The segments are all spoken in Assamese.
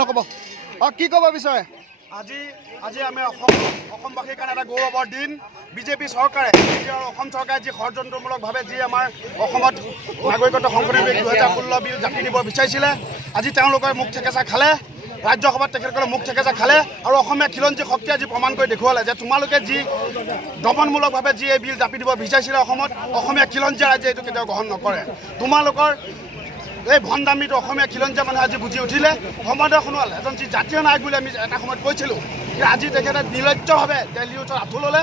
নক'ব কি ক'ব বিচাৰে আজি আমি অসমবাসীৰ কাৰণে এটা গৌৰৱৰ দিন। বিজেপি চৰকাৰে অসম চৰকাৰে যি ষড়যন্ত্ৰমূলকভাৱে যি আমাৰ অসমত নাগৰিকত্ব সংশোধনী বিল 2016 বিল জাপি দিব বিচাৰিছিলে, আজি তেওঁলোকে মুখ থেকেচা খালে। ৰাজ্যসভাত তেখেতসকলে মুখ থেকেচা খালে আৰু অসমীয়া খিলঞ্জী শক্তিয়ে আজি প্ৰমাণ কৰি দেখুৱালে যে তোমালোকে যি দমনমূলকভাৱে যি এই বিল জাপি দিব বিচাৰিছিলে অসমত, অসমীয়া খিলঞ্জীয়া ৰাইজে এইটো কেতিয়াও গ্ৰহণ নকৰে। তোমালোকৰ এই ভণ্ডামিটো অসমীয়া খিলঞ্জীয়া মানুহে আজি বুজি উঠিলে, সম্বাদৰ শুনোৱালে। এজন যি জাতীয় নায়ক বুলি আমি এটা সময়ত কৈছিলোঁ, আজি তেখেতে নিৰ্লজ্জভাৱে দিল্লীৰ ওচৰত আঁঠু ল'লে।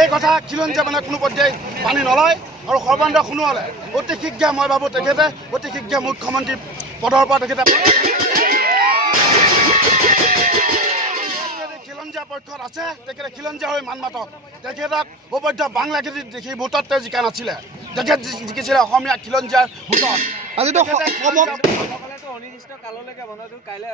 এই কথা খিলঞ্জীয়া মানুহে কোনো পৰ্যায়ে মানি নলয় আৰু সৰ্বানন্দ সোণোৱালে অতি শীঘ্ৰে মই ভাবোঁ তেখেতে অতি শীঘ্ৰে মুখ্যমন্ত্ৰী পদৰ পৰা তেখেতে খিলঞ্জীয়া পক্ষত আছে, তেখেতে খিলঞ্জীয়া হৈ মান মাতক। তেখেতক অবৈধ বাংলা খেতি দেখি ভোটত তেওঁ জিকা নাছিলে, তেখেত জিকিছিলে অসমীয়া খিলঞ্জীয়াৰ ভোটত। আজিতো অনিৰ্দিষ্ট কাললৈকে বন্ধটো কাইলৈ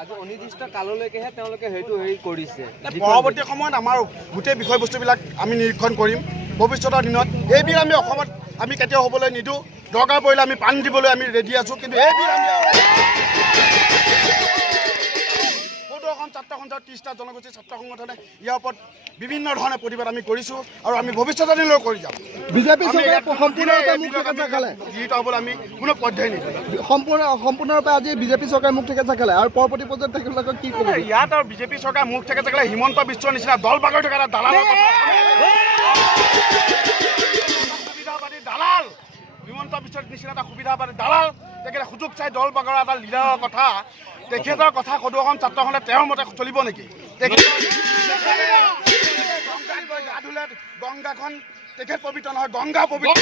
আজি অনিৰ্দিষ্ট কাললৈকেহে তেওঁলোকে সেইটো হেৰি কৰিছে। পৰৱৰ্তী সময়ত আমাৰ গোটেই বিষয়বস্তুবিলাক আমি নিৰীক্ষণ কৰিম। ভৱিষ্যতৰ দিনত এই বিল আমি অসমত আমি কেতিয়াও হ'বলৈ নিদিওঁ। দৰকাৰ পৰিলে আমি পাণ দিবলৈ আমি ৰেডি আছোঁ, কিন্তু এই বিল আমি অসম ছাত্ৰ সন্থাৰ 30টা জনগোষ্ঠীৰ ছাত্ৰ সংগঠনে ইয়াৰ ওপৰত বিভিন্ন ধৰণে প্ৰতিবাদ আমি কৰিছোঁ আৰু আমি ভৱিষ্যতৰ দিনলৈ কৰি যাম। বিজেপি চৰকাৰে সম্পূৰ্ণৰূপে মুখ থেকেচা খালে, গৃহীত হ'বলৈ আমি কোনো পৰ্যায় নিদিওঁ। সম্পূৰ্ণৰূপে আজি বিজেপি চৰকাৰে মুখ থেকেচা খালে আৰু পৰৱৰ্তী পৰ্যায়ত তেখেতলোকক কি ক'ব? ইয়াত আৰু বিজেপি চৰকাৰে মুখ থেকেচা খালে হিমন্ত বিশ্বৰ নিচিনা দল বাগৰি থকা এটা দালালৰ সুবিধাবাদী দালাল, হিমন্ত বিশ্বৰ নিচিনা এটা সুবিধাবাদী দালাল তেখেতে সুযোগ চাই দল বাগৰা এটা লিডাৰৰ কথা, তেখেতৰ কথা সদৌ অসম ছাত্ৰ সন্থাই তেওঁৰ মতে চলিব নেকি? গা ধুলে গংগাখন তেখেত পবিত্ৰ নহয়, গংগা পবিত্ৰ।